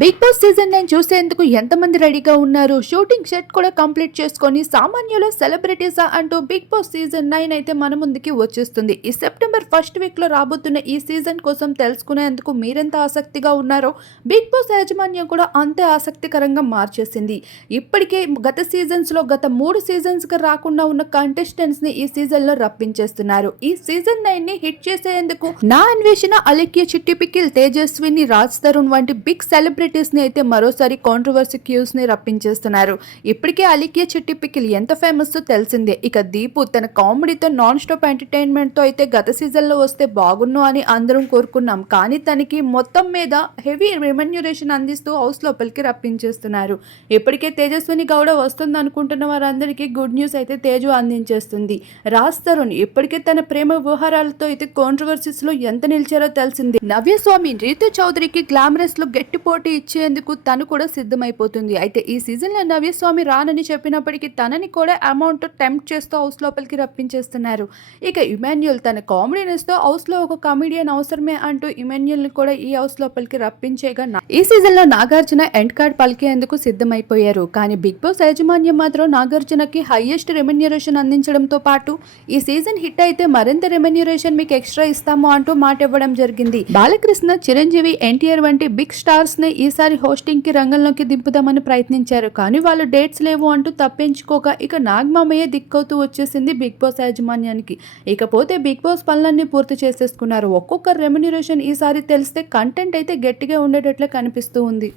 Big boss season 9 చూసేందుకు ఎంతమంది రెడీగా ఉన్నారు? షూటింగ్ సెట్ కూడా కంప్లీట్ చేసుకొని సామాన్యుల సెలబ్రిటీసా అంటూ బిగ్ బాస్ సీజన్ 9 అయితే మన ముందుకి వచ్చేస్తుంది. ఈ సెప్టెంబర్ ఫస్ట్ వీక్ లో రాబోతున్న ఈ సీజన్ కోసం తెలుసుకునేందుకు మీరెంత ఆసక్తిగా ఉన్నారో బిగ్ బాస్ యాజమాన్యం కూడా అంతే ఆసక్తికరంగా మార్చేసింది. ఇప్పటికే గత సీజన్స్ లో గత 3 సీజన్స్ గా రాకుండా ఉన్న కంటెస్టెంట్స్ ని ఈ సీజన్ లో రప్పించేస్తున్నారు. ఈ సీజన్ 9 ని హిట్ చేసేందుకు నా అన్వేషణ, అలెక్య చిట్టి పికిల్, తేజస్విని, రాజ్ తరుణ్ వంటి బిగ్ సెలబ్రిటీస్ ని అయితే మరోసారి కాంట్రవర్సీ క్యూస్ ని రప్పించేస్తున్నారు. ఇప్పటికే అలికియా చిట్టి పికిల్ ఎంత ఫేమస్ తెలిసిందే. ఇక దీపు తన కామెడీతో నాన్ స్టాప్ ఎంటర్టైన్మెంట్ తో అయితే గత సీజన్ లో వస్తే బాగున్ను అని అందరం కోరుకున్నాం. కానీ తనకి మొత్తం మీద హెవీ రెమ్యూనరేషన్ అందిస్తూ హౌస్ లోపలికి రప్పించేస్తున్నారు. ఇప్పటికే తేజస్విని గౌడ వస్తుంది అనుకుంటున్న వారందరికీ గుడ్ న్యూస్ అయితే తేజు అందించేస్తుంది. రాజ్ తరుణ్ ఇప్పటికే తన ప్రేమ వ్యవహారాలతో అయితే కాంట్రవర్సీస్ లో ఎంత నిలిచారో తెలిసింది. నవ్యస్వామి రీతు చౌదరికి గ్లామరస్ లో గట్టి పోటీ ఇచ్చేందుకు తను కూడా సిద్ధమైపోతుంది. అయితే ఈ సీజన్ లో నవ్యస్వామి రానని చెప్పినప్పటికీ తనని కూడా అమౌంట్ టెంప్ట్ చేస్తూ హౌస్ లోపలికి రప్పించేస్తున్నారు. ఇక ఇమాన్యుయల్ తన కామెడీనెస్ తో హౌస్ లో ఒక కమెడియన్ అవసరమే అంటూ ఇమాన్యుయల్ ని కూడా ఈ హౌస్ లోపలికి రప్పించేగా ఈ సీజన్ లో నాగార్జున ఎండ్ కార్డ్ పలికేందుకు సిద్ధమైపోయారు. కానీ బిగ్ బాస్ యాజమాన్యం మాత్రం నాగార్జునకి హైయెస్ట్ రెమ్యూనరేషన్ అందించడంతో పాటు ఈ సీజన్ హిట్ అయితే మరింత రెమ్యూనరేషన్ మీకు ఎక్స్ట్రా ఇస్తాము అంటూ మాట ఇవ్వడం జరిగింది. బాలకృష్ణ, చిరంజీవి, ఎన్టీఆర్ వంటి బిగ్ స్టార్స్ ని ఈసారి హోస్టింగ్ కి రంగంలోకి దింపుదామని ప్రయత్నించారు. కానీ వాళ్ళు డేట్స్ లేవు అంటూ తప్పించుకోక ఇక నాగమామయ్య దిక్కవుతూ వచ్చేసింది బిగ్ బాస్ యాజమాన్యానికి. ఇకపోతే బిగ్ బాస్ పనులన్నీ పూర్తి చేసేసుకున్నారు. ఒక్కొక్క రెమ్యూనరేషన్ ఈసారి తెలిస్తే కంటెంట్ అయితే గట్టిగా ఉండేటట్లే కనిపిస్తూ ఉంది.